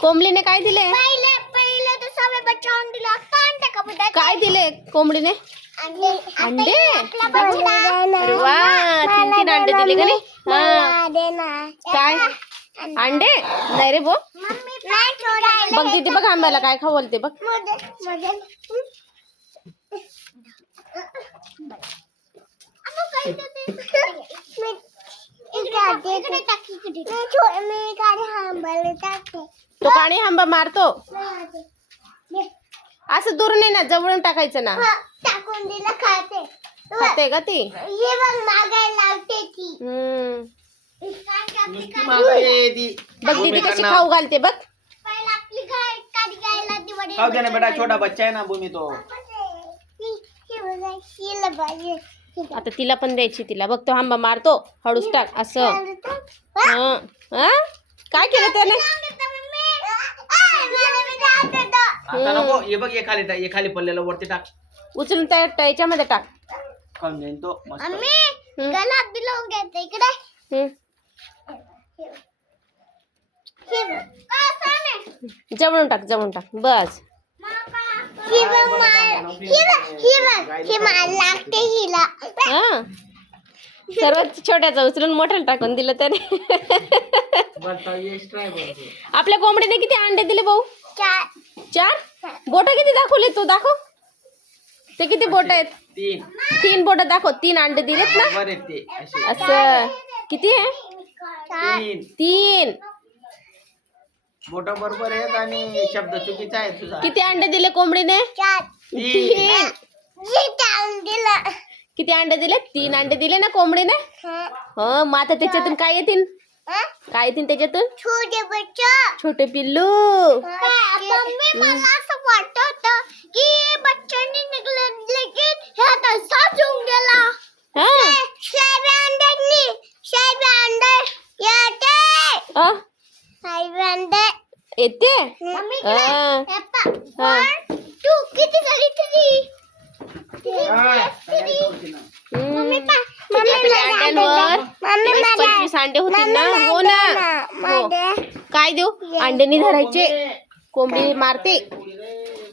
कोंबडीने काय दिले? पहिले पहिले तो सगळे बच्चांना दिला अंडे का बुड्या काय दिले कोंबडीने? अंडे अंडे? आपला बच्चा अरे वा, 3 अंडे दिले का नाही? हा. देना काय अंडे नाही रे बो. मम्मी नाही सोडायला बघ दीदी बघ आंब्याला काय खाऊ बोलते बघ. मजे आपण काय करते मी इकडे टाकी इकडे मी काय आंब्याला टाकते. तो काणी आंबा मारतो. असं दुरून नाही ना, जवळून टाकायचं ना. टाकून दिला खाते खाते का ती? हे बघ मागायला लावते ती. बघ दीदी कशी खाऊ घालते बघ. पहिला आपली गाय काडी गायला दिवाळी खाऊ दे ना बेटा, छोटा बच्चा है ना भूमि तो. आता तिला पण द्यायची. तिला बघ तो आंबा मारतो. हळूच टाक असं. काय केलं त्याने? आता नको, ये बघ, ये खाली टाक, ये खाली पडलेलं वरती टाक. उचलून त्या याच्यामध्ये टाक. खाऊन जाईन तो मस्त. आम्ही गलात बिलवून घ्यायचं इकडे. जवळून टाक, जवळून टाक बस. हा, सर्वात छोट्याचा उचलून मोठ्याला टाकून दिलं त्याने. आपल्या कोंबडीने किती अंडे दिले भाऊ? 4. बोट किती दाखवले तू? दाखव ते किती बोट आहेत. 3 बोट दाखव. 3 अंडे दिलेत ना. असं किती आहे? 3 मोठा बरोबर आहे आणि शब्द चुकीचा आहे तुझा. किती अंडे दिले कोंबडीने? 3. किती अंडे दिले? 3 अंडे दिले ना कोंबडीने. हो, मग आता त्याच्यातून काय येतील? काय येतील त्याच्यातून? छोटे बच्चा, छोटे पिल्लू. मम्मी मला असं वाटत होतं की बच्चांनी निघलं लगेच हे आता साचून गेला. साहेब अंडे येते. मम्मी तू किती झाली तुझी? मम्मी अंड्यांवर 25 अंडे होतील ना. हो ना. हो. काय देऊ? अंडे नाही धरायचे, कोंबडी मारते.